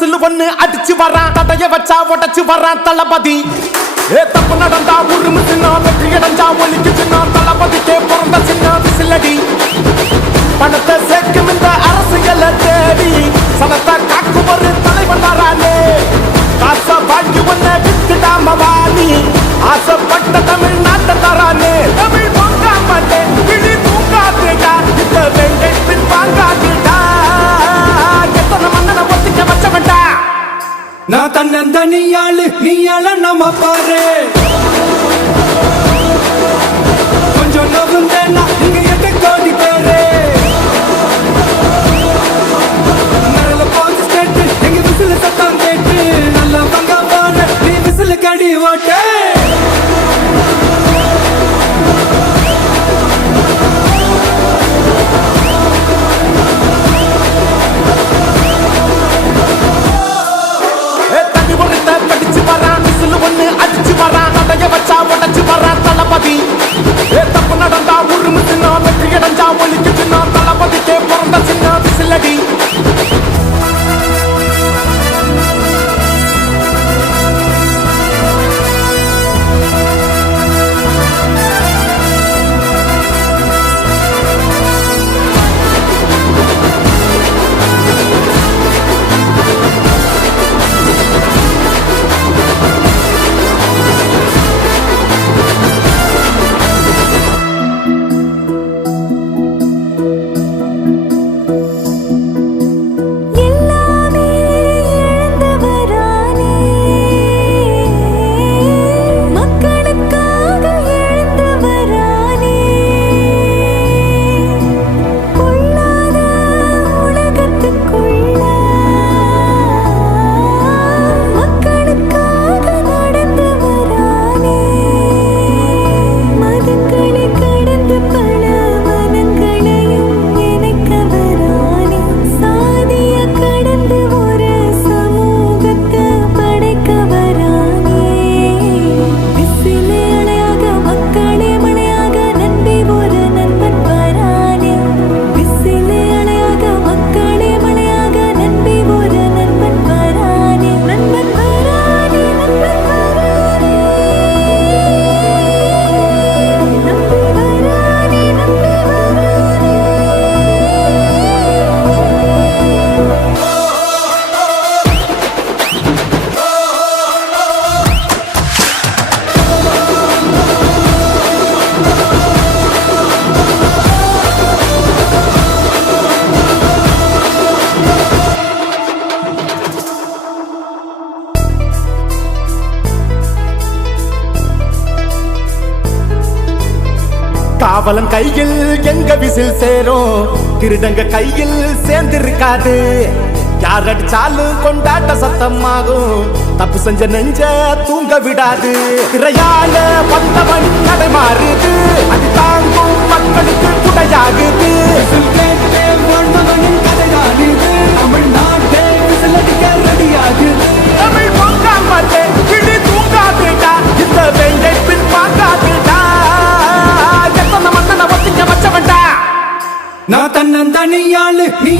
whistle ஒண்ணு அடிச்சு வரான் தடைய வச்சா உடச்சு வரான் தளபதி தப்பு நடந்தா உருமு சின்ன வெற்றி அடைஞ்சா ஒலிக்கு சின்ன தளபதிக்கே பிறந்த சின்ன விசிலடி பணத்தை சேர்க்கும் இந்த அரசியல தேடி சனத்தை காக்கும் ஒரு தலைவன் வரானே காசை வாங்கி ஒன்ன வித்துடாம வாணி ஆசைப்பட்ட தமிழ்நாட்டை தரானே தமிழ் பொங்காமட்டே விழி தூங்காதேடா இந்த வெங்கை பின் வாங்காதேடா எத்தனை மன்னனை ஒத்திக்க வச்சவன்டா நான் தன்னந்தனியாளு நீயால நம்ம பாரு கொஞ்சம் நவுந்தேன்னா இங்க 8 கோடி பேரு நரல பாத்து ஸ்டேட்டு எங்க விசில சத்தம் கேட்டு நல்ல பங்கவான நீ விசில கடி ஓட்டே படிச்சு வரான் விசில் ஒண்ணு அடிச்சு வரான் தடைய வச்சா உடச்சு வரான் தளபதி தப்பு நடந்தா உருமு சின்ன வெற்றி அடைஞ்சா ஒலிக்கு சின்ன தளபதிக்கே பிறந்த சின்ன விசிலடி காவலன் கையில் எங்க விசில் சேரும் திருடங்க கையில் சேர்ந்திருக்காது யார் அடிச்சாலும் கொண்டாட்ட சத்தமாகும் தப்பு செஞ்ச நெஞ்ச தூங்க விடாது திரையால வந்தவன் நடை மாறுது அது தாங்கும் மக்களுக்கு குடையாகுது தமிழ்நாட்டே விசிலடிக்க ரெடியாகுது தமிழ் பொங்காமட்டே விழி தூங்காதேடா இந்த வெங்கை பின் பார்க்காதேடா எத்தனை மன்னனை ஒத்திக்க வச்சவன்டா நான் தன்னந்தனியாளு நீ